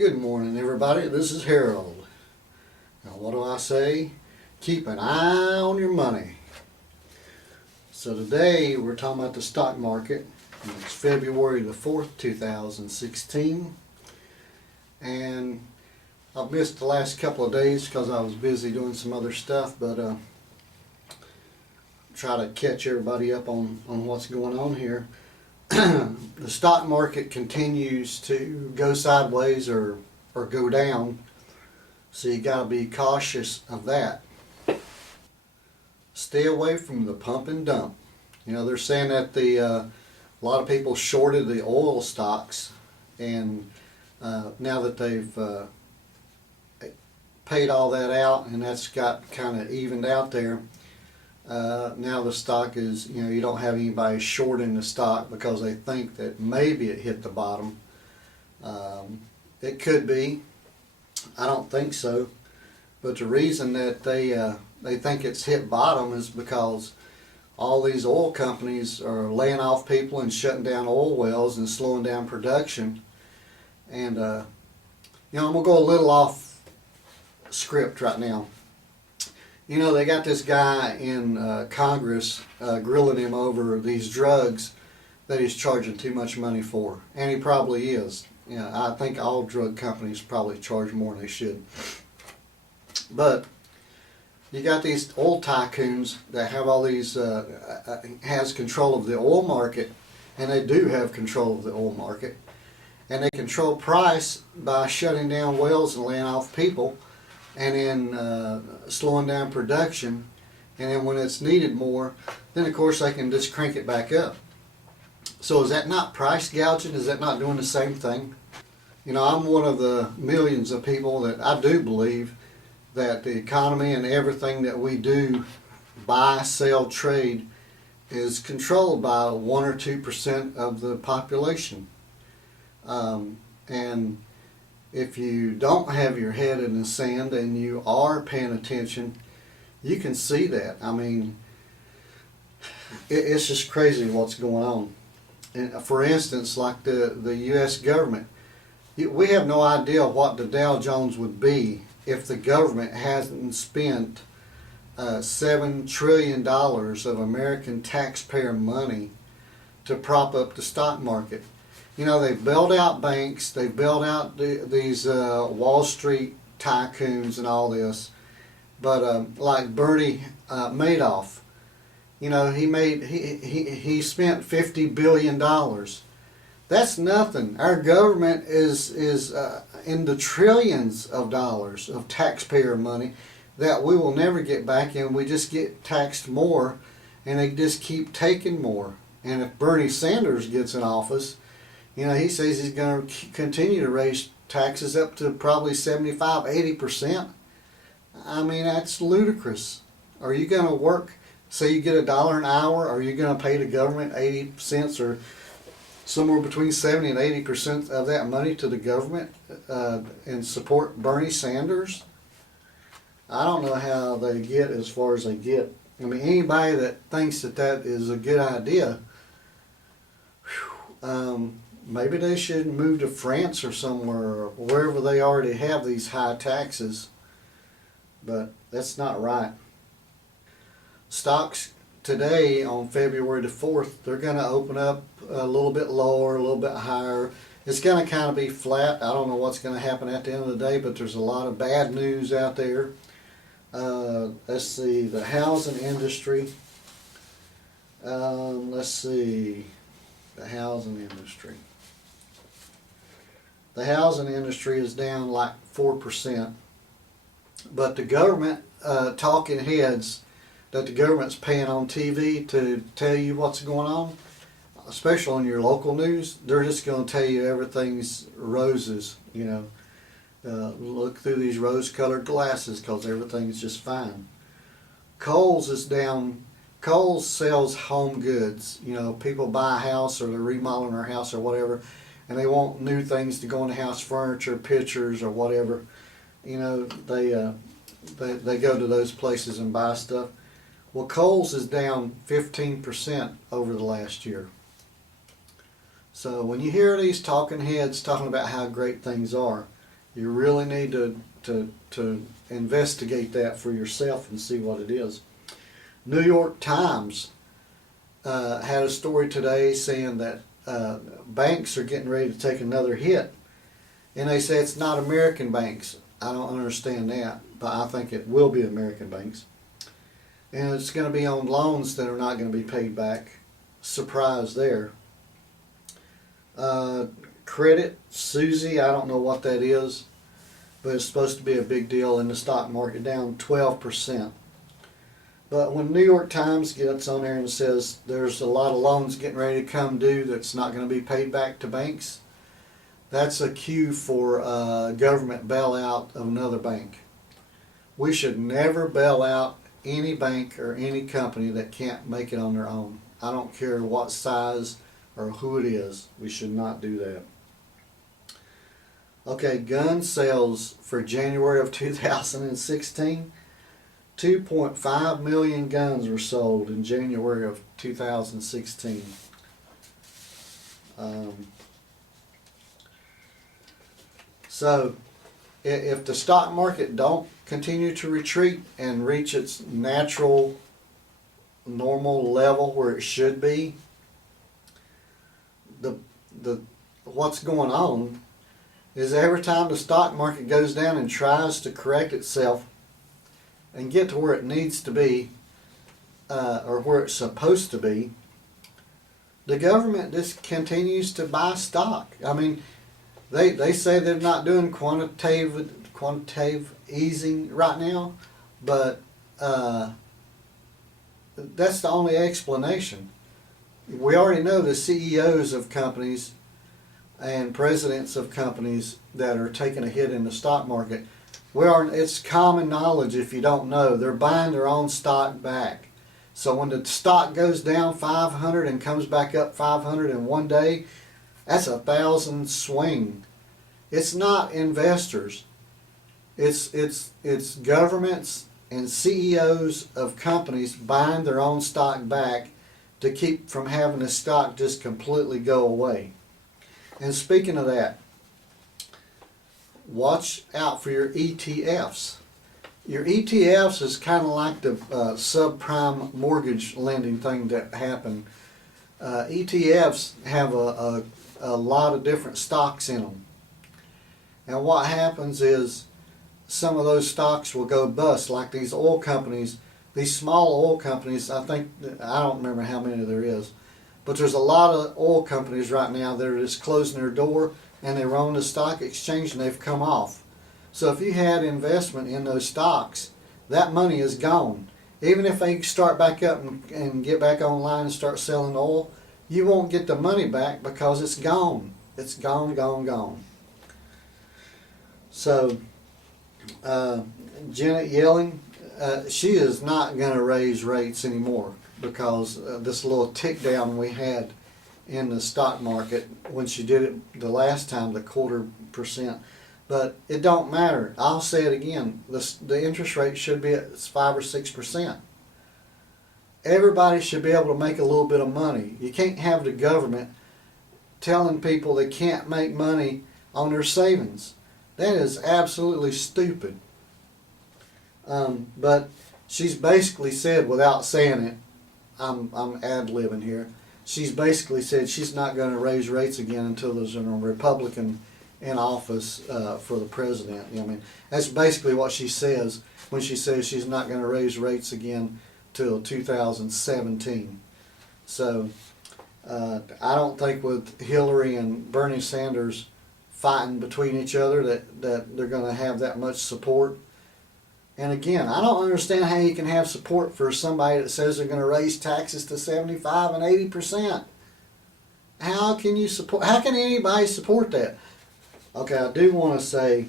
Good morning, everybody. This is Harold. Now, what do I say? Keep an eye on your money. So today we're talking about the stock market. It's February the 4th, 2016. And I've missed the last couple of days because I was busy doing some other stuff, but try to catch everybody up on what's going on here. The stock market continues to go sideways or go down, so you got to be cautious of that. Stay away from the pump and dump. You know, they're saying that a lot of people shorted the oil stocks, and now that they've paid all that out and that's got kind of evened out there, now the stock is, you don't have anybody shorting the stock because they think that maybe it hit the bottom. It could be. I don't think so. But the reason that they think it's hit bottom is because all these oil companies are laying off people and shutting down oil wells and slowing down production. And I'm going to go a little off script right now. They got this guy in Congress grilling him over these drugs that he's charging too much money for. And he probably is. I think all drug companies probably charge more than they should. But you got these oil tycoons that have all these, has control of the oil market, and they do have control of the oil market. And they control price by shutting down wells and laying off people, and then slowing down production, and then when it's needed more, then of course they can just crank it back up. So is that not price gouging? Is that not doing the same thing? I'm one of the millions of people that I do believe that the economy and everything that we do, buy, sell, trade, is controlled by 1 or 2% of the population. And if you don't have your head in the sand and you are paying attention, you can see that. I mean, it's just crazy what's going on. And for instance, like the US government, we have no idea what the Dow Jones would be if the government hasn't spent $7 trillion of American taxpayer money to prop up the stock market. They've bailed out banks, they've bailed out these Wall Street tycoons and all this. But like Bernie Madoff, he spent $50 billion. That's nothing. Our government is in the trillions of dollars of taxpayer money that we will never get back, and we just get taxed more, and they just keep taking more. And if Bernie Sanders gets in office, he says he's going to continue to raise taxes up to probably 75–80%. I mean, that's ludicrous. Are you going to work, say you get $1 an hour, are you going to pay the government 80 cents or somewhere between 70 and 80% of that money to the government and support Bernie Sanders? I don't know how they get as far as they get. I mean, anybody that thinks that is a good idea, maybe they should move to France or somewhere, or wherever they already have these high taxes. But that's not right. Stocks today on February the 4th, they're going to open up a little bit lower, a little bit higher. It's going to kind of be flat. I don't know what's going to happen at the end of the day, but there's a lot of bad news out there. Let's see, the housing industry. Let's see, the housing industry. The housing industry is down like 4%. But the government, talking heads that the government's paying on TV to tell you what's going on, especially on your local news, they're just going to tell you everything's roses. Look through these rose-colored glasses because everything's just fine. Kohl's is down. Kohl's sells home goods. People buy a house or they're remodeling their house or whatever, and they want new things to go in the house, furniture, pictures, or whatever. They go to those places and buy stuff. Well, Kohl's is down 15% over the last year. So when you hear these talking heads talking about how great things are, You really need to investigate that for yourself and see what it is. New York Times had a story today saying that banks are getting ready to take another hit. And they say it's not American banks. I don't understand that, but I think it will be American banks. And it's going to be on loans that are not going to be paid back. Surprise there. Credit, Susie, I don't know what that is, but it's supposed to be a big deal in the stock market, down 12%. But when New York Times gets on there and says there's a lot of loans getting ready to come due that's not going to be paid back to banks, that's a cue for a government bailout of another bank. We should never bail out any bank or any company that can't make it on their own. I don't care what size or who it is. We should not do that. Okay, gun sales for January of 2016. 2.5 million guns were sold in January of 2016. So, if the stock market don't continue to retreat and reach its natural, normal level where it should be, what's going on is every time the stock market goes down and tries to correct itself and get to where it needs to be, or where it's supposed to be, the government just continues to buy stock. I mean, they say they're not doing quantitative easing right now, but that's the only explanation. We already know the CEOs of companies and presidents of companies that are taking a hit in the stock market. It's common knowledge, if you don't know, they're buying their own stock back. So when the stock goes down 500 and comes back up 500 in one day, that's 1,000 swing. It's not investors. It's governments and CEOs of companies buying their own stock back to keep from having the stock just completely go away. And speaking of that, watch out for your ETFs. Your ETFs is kind of like the subprime mortgage lending thing that happened. ETFs have a lot of different stocks in them. And what happens is some of those stocks will go bust, like these oil companies, these small oil companies. I don't remember how many there is, but there's a lot of oil companies right now that are just closing their door, and they were on the stock exchange and they've come off. So if you had investment in those stocks, that money is gone. Even if they start back up and get back online and start selling oil, you won't get the money back because it's gone. It's gone, gone, gone. So Janet Yellen, she is not going to raise rates anymore because this little tick down we had in the stock market when she did it the last time, the 0.25%. But it don't matter. I'll say it again. The interest rate should be at 5 or 6%. Everybody should be able to make a little bit of money. You can't have the government telling people they can't make money on their savings. That is absolutely stupid. But she's basically said, without saying it, I'm ad-libbing here, she's basically said she's not going to raise rates again until there's a Republican in office for the president. I mean, that's basically what she says when she says she's not going to raise rates again till 2017. So I don't think with Hillary and Bernie Sanders fighting between each other that they're going to have that much support. And again, I don't understand how you can have support for somebody that says they're going to raise taxes to 75 and 80%. How can you support? How can anybody support that? Okay, I do want to say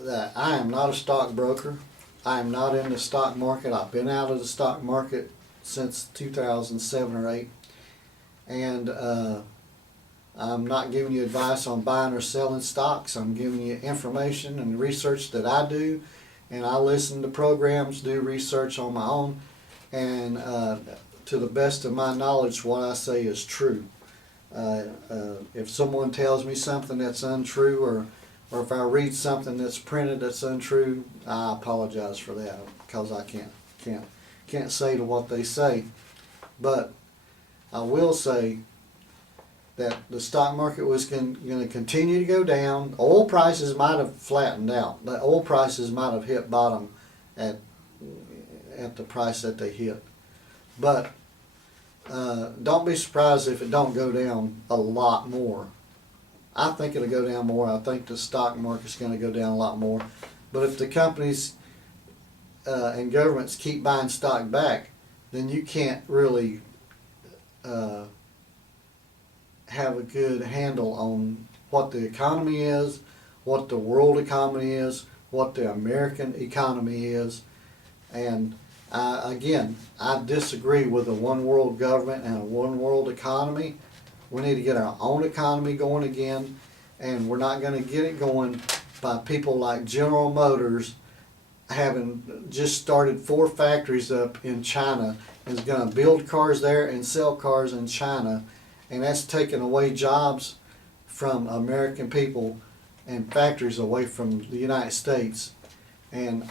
that I am not a stockbroker. I am not in the stock market. I've been out of the stock market since 2007 or 8. And I'm not giving you advice on buying or selling stocks. I'm giving you information and research that I do. And I listen to programs, do research on my own. And to the best of my knowledge, what I say is true. If someone tells me something that's untrue or if I read something that's printed that's untrue, I apologize for that, because I can't say to what they say. But I will say that the stock market was going to continue to go down. Oil prices might have flattened out. The oil prices might have hit bottom at the price that they hit. But don't be surprised if it don't go down a lot more. I think it'll go down more. I think the stock market's going to go down a lot more. But if the companies and governments keep buying stock back, then you can't really have a good handle on what the economy is, what the world economy is, what the American economy is. And again, I disagree with a one world government and a one world economy. We need to get our own economy going again, and we're not going to get it going by people like General Motors having just started 4 factories up in China and is going to build cars there and sell cars in China, and that's taking away jobs from American people and factories away from the United States. And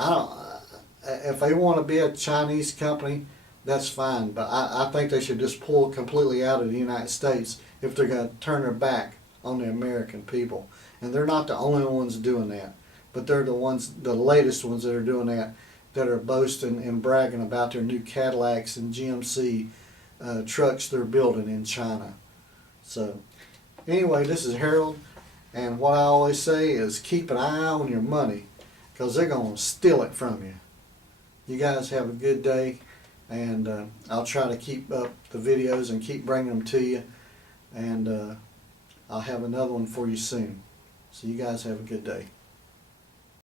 if they want to be a Chinese company, that's fine, but I think they should just pull completely out of the United States if they're going to turn their back on the American people. And they're not the only ones doing that, but they're the latest ones that are doing that are boasting and bragging about their new Cadillacs and GMC trucks they're building in China. So anyway, this is Harold, and what I always say is keep an eye on your money, because they're going to steal it from you. You guys have a good day, and I'll try to keep up the videos and keep bringing them to you, and I'll have another one for you soon. So you guys have a good day.